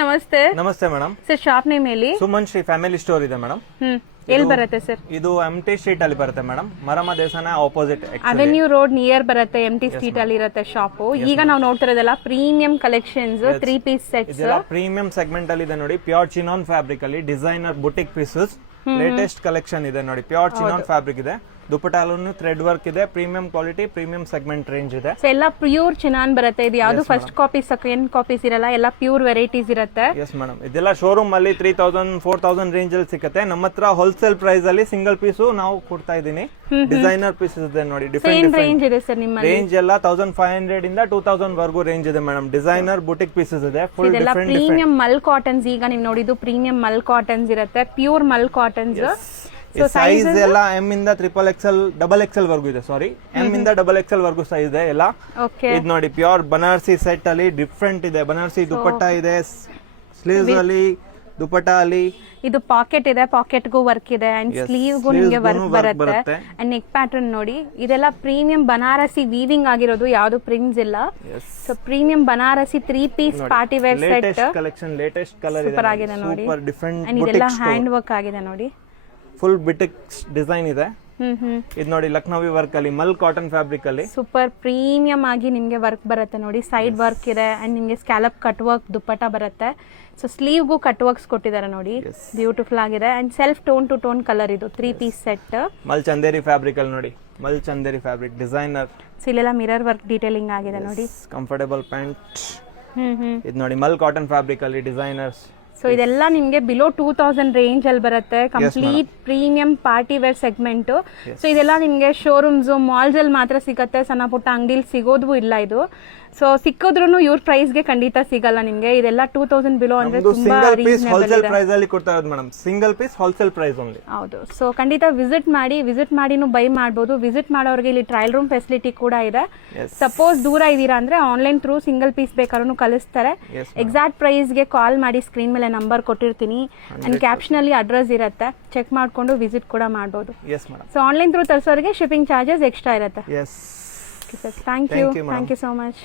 ನಮಸ್ತೆ. ನಮಸ್ತೆ madam. Sir shop name ಹೇಳಿ. ಸುಮನ್ ಶ್ರೀ ಫ್ಯಾಮಿಲಿ ಸ್ಟೋರ್ ಇದೆ ಮೇಡಮ್. ಎಲ್ಲಿ ಬರುತ್ತೆ ಸರ್? ಇದು MT ಸ್ಟ್ರೀಟ್ ಅಲ್ಲಿ ಬರುತ್ತೆ ಮೇಡಮ್. ಮರಮ ದೇವಸ್ಥಾನ ಆಪೋಸಿಟ್ ಅವೆನ್ಯೂ ರೋಡ್ ನಿಯರ್ ಬರುತ್ತೆ. MT ಸ್ಟ್ರೀಟ್ ಅಲ್ಲಿ ಇರುತ್ತೆ ಶಾಪ್. ಈಗ ನಾವು ನೋಡ್ತಿರೋದೆಲ್ಲ ಪ್ರೀಮಿಯಂ ಕಲೆಕ್ಷನ್ಸ್, 3 ಪೀಸ್ ಸೆಟ್ಸ್. ಇದೆಲ್ಲ ಪ್ರೀಮಿಯಂ ಸೆಗ್ಮೆಂಟ್ ಅಲ್ಲಿ ಇದೆ ನೋಡಿ. ಪ್ಯೂರ್ ಚಿನಾನ್ ಫ್ಯಾಬ್ರಿಕ್ ಅಲ್ಲಿ designer boutique pieces latest collection ಇದೆ ನೋಡಿ. ಪ್ಯೂರ್ ಚಿನಾನ್ ಫ್ಯಾಬ್ರಿಕ್ ಇದೆ. ದುಪಟ್ಟಾಲೂ ಥ್ರೆಡ್ ವರ್ಕ್ ಇದೆ. Premium quality, premium segment range ಇದೆ. ಎಲ್ಲ ಪ್ಯೂರ್ ಚಿನಾನ್ ಬರುತ್ತೆ. ಇದು ಯಾವುದು ಫಸ್ಟ್ ಕಾಪಿ ಸೆಕೆಂಡ್ ಕಾಪೀಸ್ ಇರಲ್ಲ. ಎಲ್ಲ ಪ್ಯೂರ್ ವೆರೈಟೀಸ್ ಇರುತ್ತೆ. Yes madam. ಇದೆಲ್ಲ ಶೋರೂಮ್ ಅಲ್ಲಿ 3000 4000 ರೇಂಜ್ ಅಲ್ಲಿ ಸಿಗುತ್ತೆ. ನಮ್ಮ ಹತ್ರ ಹೋಲ್ಸೇಲ್ ಪ್ರೈಸ್ ಅಲ್ಲಿ ಸಿಂಗಲ್ ಪೀಸು ನಾವು ಕೊಡ್ತಾ ಇದೀನಿ. ಡಿಸೈನರ್ ಪೀಸಸ್ ಇದೆ ನೋಡಿ. ಡಿಫರೆಂಟ್ ರೇಂಜ್ ಇದೆ ಸರ್ ನಿಮ್ಮ ರೇಂಜ್ ಎಲ್ಲ 1500 ಇಂದ 2000 ವರೆಗೂ ರೇಂಜ್ ಇದೆ ಮೇಡಮ್. ಡಿಸೈನರ್ ಬುಟಿಕ್ ಪೀಸಸ್ ಇದೆ. Full different premium mul cottons. ಈಗ ನೀವು ನೋಡಿದ್ದು ಪ್ರೀಮಿಯಂ ಮಲ್ ಕಾಟನ್ಸ್ ಇರುತ್ತೆ. Pure mul cottons. ಸೈಜ್ ಎಲ್ಲ M ಇಂದ XXL ಡಬಲ್ XL ವರೆಗೂ ಇದೆ. ಸಾರಿ, M ಇಂದ XXL ವರೆಗೂ ಸೈಜ್ ಇದೆ ಎಲ್ಲ. ಇದು ನೋಡಿ ಪ್ಯೂರ್ ಬನಾರಸಿ ಸೆಟ್ ಅಲ್ಲಿ ಡಿಫರೆಂಟ್ ಇದೆ. ಬನಾರಸಿ ದುಪಟ್ಟಾ ಇದೆ. ಸ್ಲೀವ್ಸ್ ಅಲ್ಲಿ ದುಪಟ್ಟಾ ಅಲ್ಲಿ ಇದು ಪಾಕೆಟ್ ಇದೆ. ಪಾಕೆಟ್ ಗೂ ವರ್ಕ್ ಇದೆ ಅಂಡ್ ಸ್ಲೀವ್ ಗೂ ನಿಮಗೆ ವರ್ಕ್ ಬರುತ್ತೆ. ಅಂಡ್ ನೆಕ್ ಪ್ಯಾಟರ್ನ್ ನೋಡಿ. ಇದೆಲ್ಲ ಪ್ರೀಮಿಯಂ ಬನಾರಸಿ ವೀವಿಂಗ್ ಆಗಿರೋದು. ಯಾವುದು ಪ್ರಿಂಟ್ಸ್ ಇಲ್ಲ. So premium Banarasi 3 piece party wear set collection. Latest colour super ಆಗಿದೆ ನೋಡಿ. Super different. ಅಂಡ್ ಇದೆಲ್ಲ ಹ್ಯಾಂಡ್ ವರ್ಕ್ ಆಗಿದೆ ನೋಡಿ. ಫುಲ್ ಬಿಟಿಕ್ ಡಿಸೈನ್ ಇದೆ. ಇದು ನೋಡಿ ಲಕ್ನೋವಿ ವರ್ಕ್ ಅಲ್ಲಿ ಮಲ್ ಕಾಟನ್ ಫ್ಯಾಬ್ರಿಕ್ ಅಲ್ಲಿ ಸೂಪರ್ ಪ್ರೀಮಿಯಂ ಆಗಿ ನಿಮ್ಗೆ ವರ್ಕ್ ಬರುತ್ತೆ ನೋಡಿ. ಸೈಡ್ ವರ್ಕ್ ಇದೆ ಅಂಡ್ ನಿಮ್ಗೆ ಸ್ಕ್ಯಾಲಪ್ ಕಟ್ ವರ್ಕ್ ದುಪ್ಪಟ್ಟ ಬರುತ್ತೆ. ಸೊ ಸ್ಲೀವ್ ಗೂ ಕಟ್ ವರ್ಕ್ಸ್ ಕೊಟ್ಟಿದ್ದಾರೆ ನೋಡಿ. ಬ್ಯೂಟಿಫುಲ್ ಆಗಿದೆ and self tone to tone colour. ಇದು 3 ಪೀಸ್ ಸೆಟ್. ಮಲ್ ಚಂದೇರಿ ಫ್ಯಾಬ್ರಿಕ್ ಅಲ್ಲಿ ನೋಡಿ. Mul Chanderi fabric designer. ಇಲ್ಲೆಲ್ಲ ಮಿರರ್ ವರ್ಕ್ ಡೀಟೇಲಿಂಗ್ ಆಗಿದೆ ನೋಡಿ. Comfortable pant. ಇದು ನೋಡಿ ಮಲ್ ಕಾಟನ್ ಫ್ಯಾಬ್ರಿಕ್ ಅಲ್ಲಿ ಡಿಸೈನರ್ಸ್. ಸೊ ಇದೆಲ್ಲ ನಿಮ್ಗೆ ಬಿಲೋ 2000 ರೇಂಜ್ ಅಲ್ಲಿ ಬರುತ್ತೆ. Complete premium party wear segment. So ಇದೆಲ್ಲ ನಿಮ್ಗೆ ಶೋರೂಮ್ಸ್ ಮಾಲ್ಸ್ ಅಲ್ಲಿ ಮಾತ್ರ ಸಿಗುತ್ತೆ. ಸಣ್ಣ ಪುಟ್ಟ ಅಂಗಡಿಲಿ ಸಿಗೋದು ಇಲ್ಲ ಇದು. ಸೊ ಸಿಕ್ಕಿದ್ರು ಇವ್ರ ಪ್ರೈಸ್ ಗೆ ಖಂಡಿತ ಸಿಗಲ್ಲ ನಿಮ್ಗೆ. ಇದೆಲ್ಲ 2000 ಬಿಲೋ ಅಂದ್ರೆ ತುಂಬಾ ಹೋಲ್ಸೇಲ್ ಪ್ರೈಸ್ ಅಲ್ಲಿ ಕೊಡ್ತಾ ಇರೋದು madam. Single piece wholesale price only. ಹೌದು. ಸೊ ಖಂಡಿತ ವಿಸಿಟ್ ಮಾಡಿನೂ ಬೈ ಮಾಡಬಹುದು. ವಿಸಿಟ್ ಮಾಡೋರಿಗೆ ಇಲ್ಲಿ ಟ್ರಯಲ್ ರೂಮ್ ಫೆಸಿಲಿಟಿ ಕೂಡ ಇದೆ. ಸಪೋಸ್ ದೂರ ಇದೀರಾ ಅಂದ್ರೆ ಆನ್ಲೈನ್ ಥ್ರೂ ಸಿಂಗಲ್ ಪೀಸ್ ಬೇಕಾದ್ರೂ ಕಳಿಸ್ತಾರೆ. ಎಕ್ಸಾಕ್ಟ್ ಪ್ರೈಸ್ ಗೆ ಕಾಲ್ ಮಾಡಿ. ಸ್ಕ್ರೀನ್ ಮೇಲೆ ನಂಬರ್ ಕೊಟ್ಟಿರ್ತೀನಿ ಅಂಡ್ ಕ್ಯಾಪ್ಷನ್ ಅಲ್ಲಿ ಅಡ್ರೆಸ್ ಇರುತ್ತೆ. ಚೆಕ್ ಮಾಡ್ಕೊಂಡು ವಿಸಿಟ್ ಕೂಡ ಮಾಡಬಹುದು. ಸೊ ಆನ್ಲೈನ್ ಥ್ರೂ ತರಿಸೋರಿಗೆ ಶಿಪ್ಪಿಂಗ್ ಚಾರ್ಜಸ್ ಎಕ್ಸ್ಟ್ರಾ ಇರುತ್ತೆ. Thank you so much.